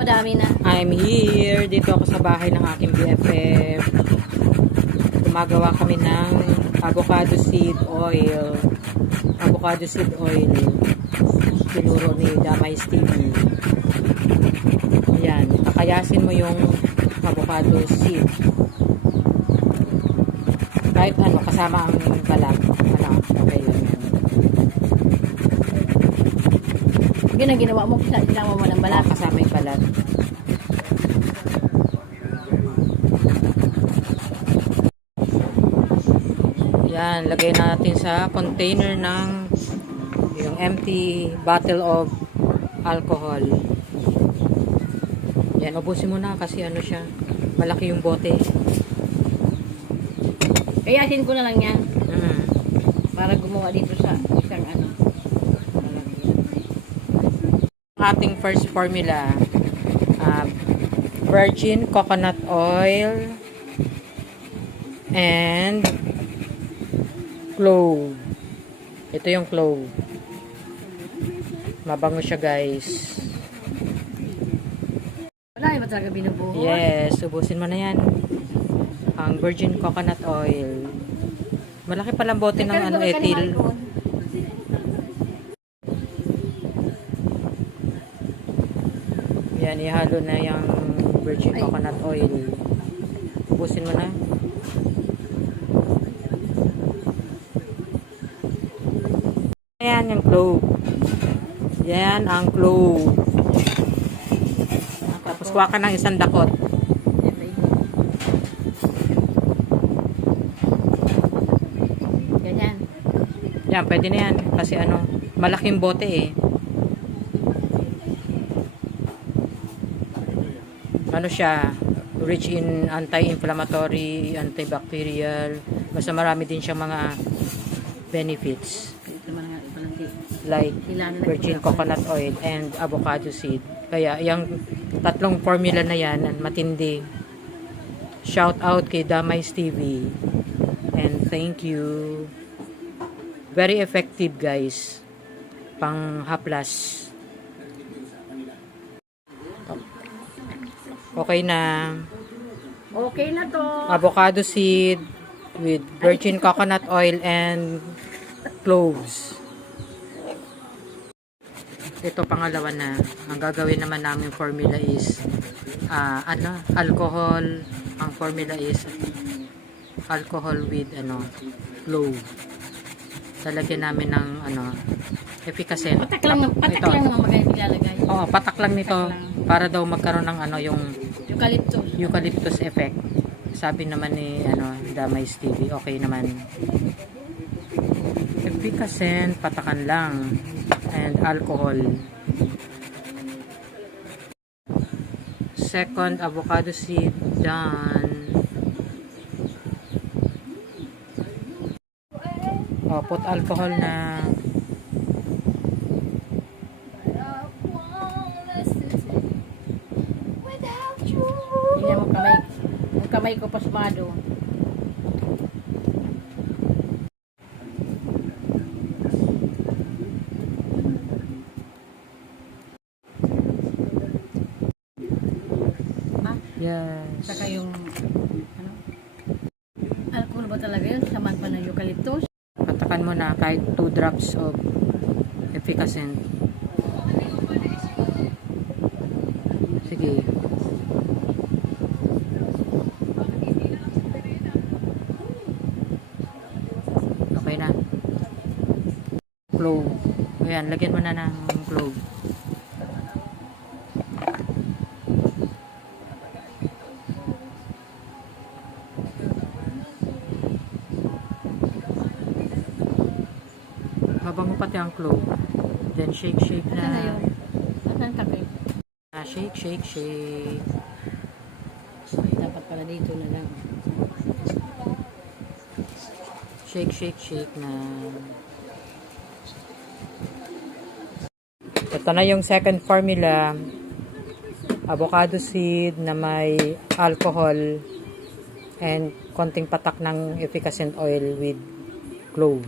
Madami na. I'm here. Dito ako sa bahay ng aking BFF. Gumagawa kami ng avocado seed oil. Avocado seed oil. Tinuro ni Damay Stevie. Ayan. Kakayasin mo yung avocado seed. Kahit ano, kasama ang balat. Ano, okay yun. Yun ang ginawa mo, sinama mo ng balat. Kasama yung balat. Yan, lagay natin sa container ng yung empty bottle of alcohol. Yan, ubusin mo na kasi ano siya, malaki yung bote. Kayasin ko na lang yan. Para gumawa dito sa isang ano. Ating first formula, virgin coconut oil and clove. Ito yung clove. Mabango siya, guys. Wala ba talaga binubuhos? Yes, ubusin mo na yan. Ang virgin coconut oil. Malaki palang bote ng ano, ethyl. Yan, ihalo na yung virgin coconut oil. Ubusin mo na. Yan yung clove. Yan ang clove. Tapos kuha ka ng isang dakot. Ganyan. Yan, pwede na yan. Kasi ano, malaking bote eh. Ano siya, rich in anti-inflammatory, antibacterial, basta marami din siyang mga benefits like virgin coconut oil and avocado seed. Kaya yung tatlong formula na yan, matindi. Shout out kay Damay Stevie and thank you. Very effective, guys, pang haplas. Okay na. Okay na to. Avocado seed with virgin coconut oil and cloves. Ito pangalawa na. Ang gagawin naman namin formula is alcohol. Ang formula is alcohol with clove. Talagyan namin ng efficacy. Patak lang naman maglalagay. Oo, patak lang nito para daw magkaroon ng yung eucalyptus effect. Sabi naman ni Damay Stevie, okay naman. Efficacy, patakan lang, and alcohol. Second avocado seed done. Put alcohol na. Tingnan mo kamay ko pasmado. Yes. Saka yung alcohol ba talaga yun? Saman pa ng eucalyptus? Patakan mo na kahit 2 drops of efficacent. Sige. Okay na. Clove. Ayan, lagyan mo na ng clove. Mabango pati ang clove. Then shake na. Ano yun? Saan kape? Shake. Dapat pala dito na lang. Shake na. Ito na yung second formula. Avocado seed na may alcohol and konting patak ng efficacent oil with clove.